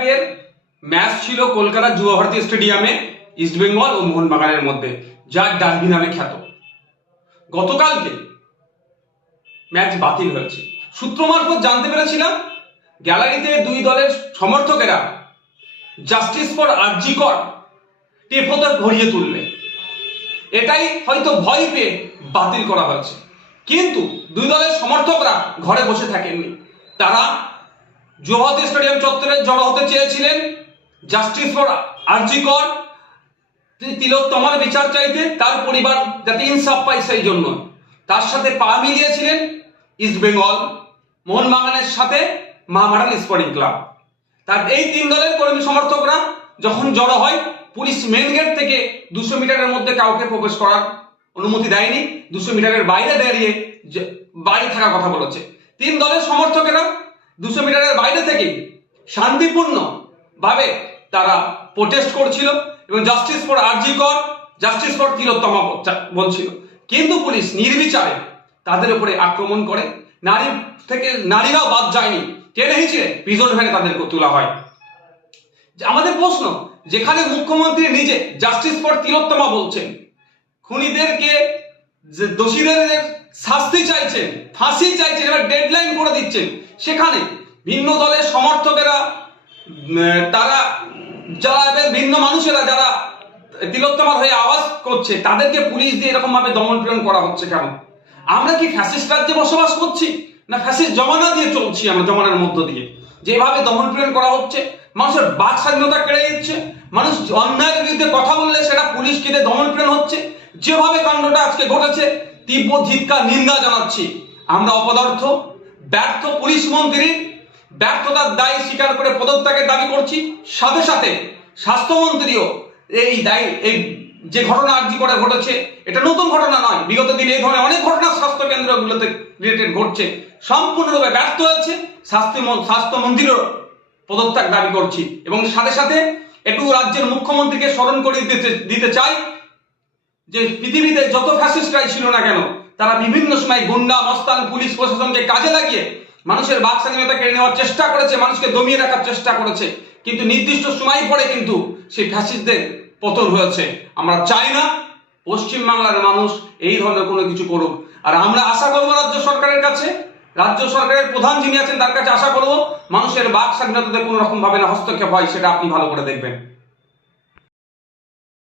কাপের ম্যাচ ছিল কলকাতা যুব ভারতী স্টেডিয়ামে ইস্টবেঙ্গল ও মোহনবাগানের মধ্যে, যা ডার্বি নামে খ্যাত। গতকালকে ম্যাচ বাতিল হয়েছে। সূত্র মারফত জানতে পেরেছিলাম গ্যালারিতে দুই দলের সমর্থকেরা জাস্টিস ফর আরজি কর টেপোতে ভরিয়ে তুলবে, এটাই হয়তো ভয় পেয়ে বাতিল করা হয়েছে। কিন্তু দুই দলের সমর্থকরা ঘরে বসে থাকেননি, তারা যুব ভারতী স্টেডিয়াম চত্বরে জড়ো হতে চেয়েছিলেন জাস্টিস ফর আরজি কর, তিলোত্তমার বিচার চাইতে, তার পরিবার যাতে ইনসাফ পায় সেই জন্য। তার সাথে পা মিলিয়েছিলেন ইস্টবেঙ্গল, মোহনবাগানের সাথে মহামারান স্পোর্টিং ক্লাব। তার এই তিন দলের কর্মী সমর্থকরা যখন জড়ো হয়, পুলিশ মেন গেট থেকে 200 মিটারের মধ্যে কাউকে প্রবেশ করার অনুমতি দেয়নি, 200 মিটারের বাইরে দাঁড়িয়ে বাইরে থাকার কথা বলেছে। তিন দলের সমর্থকেরা 200 মিটারের বাইরে থেকে শান্তিপূর্ণ ভাবে তারা প্রোটেস্ট করছিল এবং জাস্টিস ফর আরজি কর, জাস্টিস ফর তিলোত্তমা বলছিল। কিন্তু পুলিশ নির্বিচারে তাদের উপরে আক্রমণ করে, নারীরাও বাদ যায়নি, টেনে হিঁচড়ে প্রিজন ভ্যানে তাদেরকে তোলা হয়। আমাদের প্রশ্ন, যেখানে মুখ্যমন্ত্রী নিজে জাস্টিস ফর তিলোত্তমা বলছেন, খুনিদেরকে দোষীদের শাস্তি চাইছেন, ফাঁসি চাইছেন, এবার ডেডলাইন করে দিচ্ছেন, সেখানে ভিন্ন দলের সমর্থকেরা, তারা যারা ভিন্ন মানুষেরা যারা তিলোত্তমার হয়ে আওয়াজ করছে, তাদেরকে পুলিশ দিয়ে এরকম ভাবে দমন পীড়ন করা হচ্ছে কেন? আমরা কি ফ্যাসিস্ট রাজ্যে বসবাস করছি, না ফ্যাসিস্ট জমানা দিয়ে চলছি? আমরা জমানার মধ্য দিয়ে যেভাবে দমন পীড়ন করা হচ্ছে, মানুষের বাক স্বাধীনতা কেড়ে দিচ্ছে, মানুষ অন্যায়ের বিরুদ্ধে কথা বললে সেটা পুলিশকে দিয়ে দমন পীড়ন হচ্ছে। যেভাবে কাণ্ডটা আজকে ঘটেছে, তীব্র ধিক্কার নিন্দা জানাচ্ছি। আমরা অপদার্থ, ব্যর্থ পুলিশ মন্ত্রীর ব্যর্থতার দায় স্বীকার করে পদত্যাগের দাবি করছি। সাথে সাথে স্বাস্থ্যমন্ত্রীও এই যে ঘটনা আরজি করে ঘটেছে, এটা নতুন ঘটনা নয়, বিগত দিনে এই ধরনের অনেক ঘটনা স্বাস্থ্য কেন্দ্রগুলোতে রিলেটেড ঘটছে, সম্পূর্ণরূপে ব্যর্থ হয়েছে। স্বাস্থ্যমন্ত্রীরও পদত্যাগ দাবি করছি এবং সাথে সাথে একটু রাজ্যের মুখ্যমন্ত্রীকে স্মরণ করে দিতে চাই যে পৃথিবীতে যত ফ্যাসিস্টরাই ছিল না কেন, তারা বিভিন্ন সময় গুন্ডা মস্তান পুলিশ প্রশাসনকে কাজে লাগিয়ে মানুষের বাক স্বাধীনতা কেড়ে নেওয়ার চেষ্টা করেছে, মানুষকে দমিয়ে রাখার চেষ্টা করেছে, কিন্তু নির্দিষ্ট সময় পরে কিন্তু সেই ফ্যাসিস্টদের পতন হয়েছে। আমরা চাই না পশ্চিমবাংলার মানুষ এই ধরনের কোনো কিছু করুক। আর আমরা আশা করবো রাজ্য সরকারের কাছে, রাজ্য সরকারের প্রধান যিনি আছেন তার কাছে আশা করবো মানুষের বাক স্বাধীনতাতে কোনো রকম ভাবে না হস্তক্ষেপ হয়, সেটা আপনি ভালো করে দেখবেন।